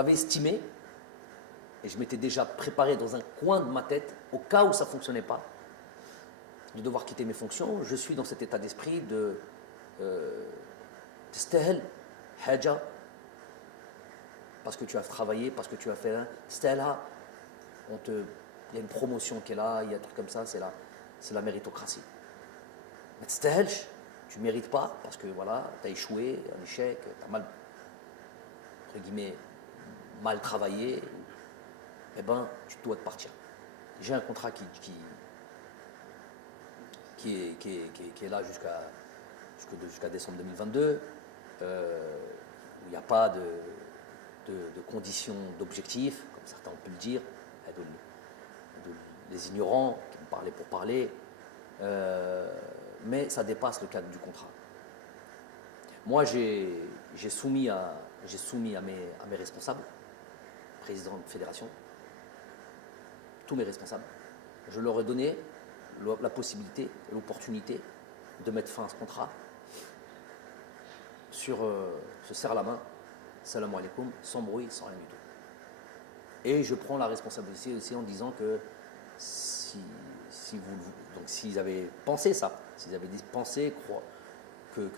J'avais estimé, et je m'étais déjà préparé dans un coin de ma tête, au cas où ça ne fonctionnait pas, de devoir quitter mes fonctions. Je suis dans cet état d'esprit de تستاهل حاجة parce que tu as travaillé, parce que tu as fait un تستاهلها. Il y a une promotion qui est là, il y a un truc comme ça, c'est la méritocratie. Mais تستاهلش, tu ne mérites pas parce que voilà, tu as échoué, un échec, tu as mal, entre guillemets, mal travaillé, eh ben, tu dois te partir. J'ai un contrat qui est là jusqu'à décembre 2022. Il n'y a pas de conditions, d'objectifs, comme certains ont pu le dire, les ignorants qui me parlaient pour parler, mais ça dépasse le cadre du contrat. Moi, j'ai soumis à mes responsables, président de fédération, tous mes responsables, je leur ai donné la possibilité, l'opportunité de mettre fin à ce contrat sur se serre la main, salam alaikum, sans bruit, sans rien du tout. Et je prends la responsabilité aussi en disant que s'ils avaient pensé ça, s'ils avaient pensé que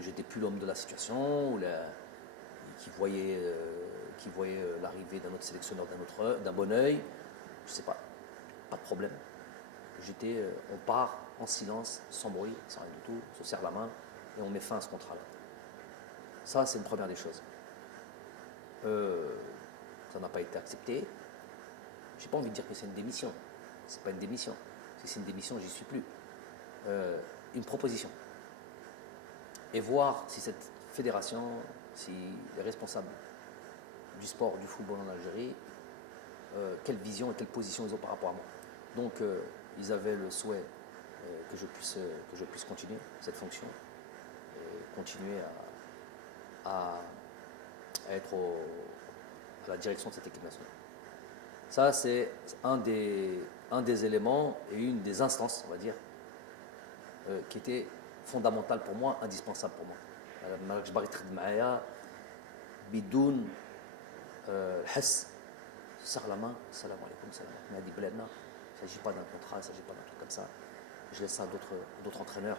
j'étais plus l'homme de la situation, ou qui voyaient l'arrivée d'un autre sélectionneur d'un bon oeil, je ne sais pas, pas de problème. On part en silence, sans bruit, sans rien du tout, on se serre la main et on met fin à ce contrat-là. Ça, c'est une première des choses. Ça n'a pas été accepté. Je n'ai pas envie de dire que c'est une démission. Ce n'est pas une démission. Si c'est une démission, j'y suis plus. Une proposition. Et voir si cette fédération, si les responsables du sport, du football en Algérie, quelle vision et quelle position ils ont par rapport à moi. Donc, ils avaient le souhait que je puisse continuer cette fonction et continuer à être à la direction de cette équipe nationale. Ça, c'est un des éléments et une des instances, on va dire, qui était fondamentale pour moi, indispensable pour moi. Je serre la main, salam alaikum, salam alaikum. Il ne s'agit pas d'un contrat, il ne s'agit pas d'un truc comme ça. Je laisse ça à d'autres entraîneurs,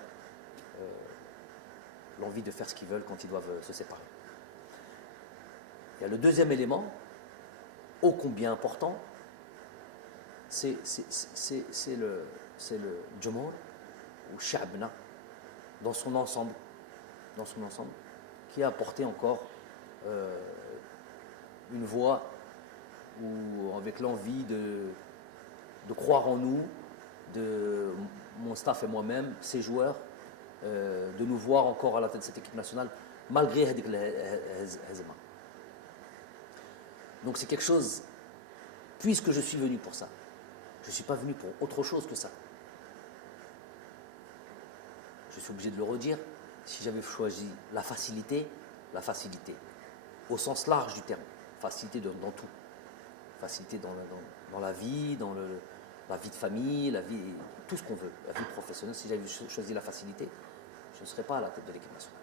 l'envie de faire ce qu'ils veulent quand ils doivent se séparer. Il y a le deuxième élément, ô combien important, c'est le Jumhur, ou Sha'bna, dans son ensemble, qui a apporté encore une voix ou avec l'envie de croire en nous, de mon staff et moi-même, ces joueurs, de nous voir encore à la tête de cette équipe nationale, malgré Hazema. Donc c'est quelque chose, puisque je suis venu pour ça, je ne suis pas venu pour autre chose que ça. Je suis obligé de le redire, si j'avais choisi la facilité, au sens large du terme, facilité dans tout. Facilité dans la vie, la vie de famille, tout ce qu'on veut, la vie professionnelle. Si j'avais choisi la facilité, je ne serais pas à la tête de l'équipe nationale.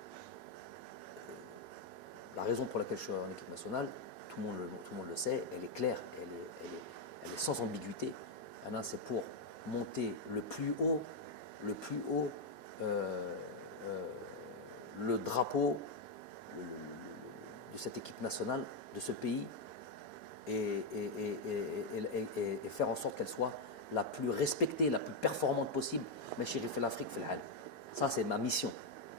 La raison pour laquelle je suis en équipe nationale, tout le monde le sait, elle est claire, elle est sans ambiguïté. C'est pour monter le plus haut le drapeau de cette équipe nationale, de ce pays, et faire en sorte qu'elle soit la plus respectée, la plus performante possible. Mais chéri, fait l'Afrique, fait le Hal. Ça, c'est ma mission.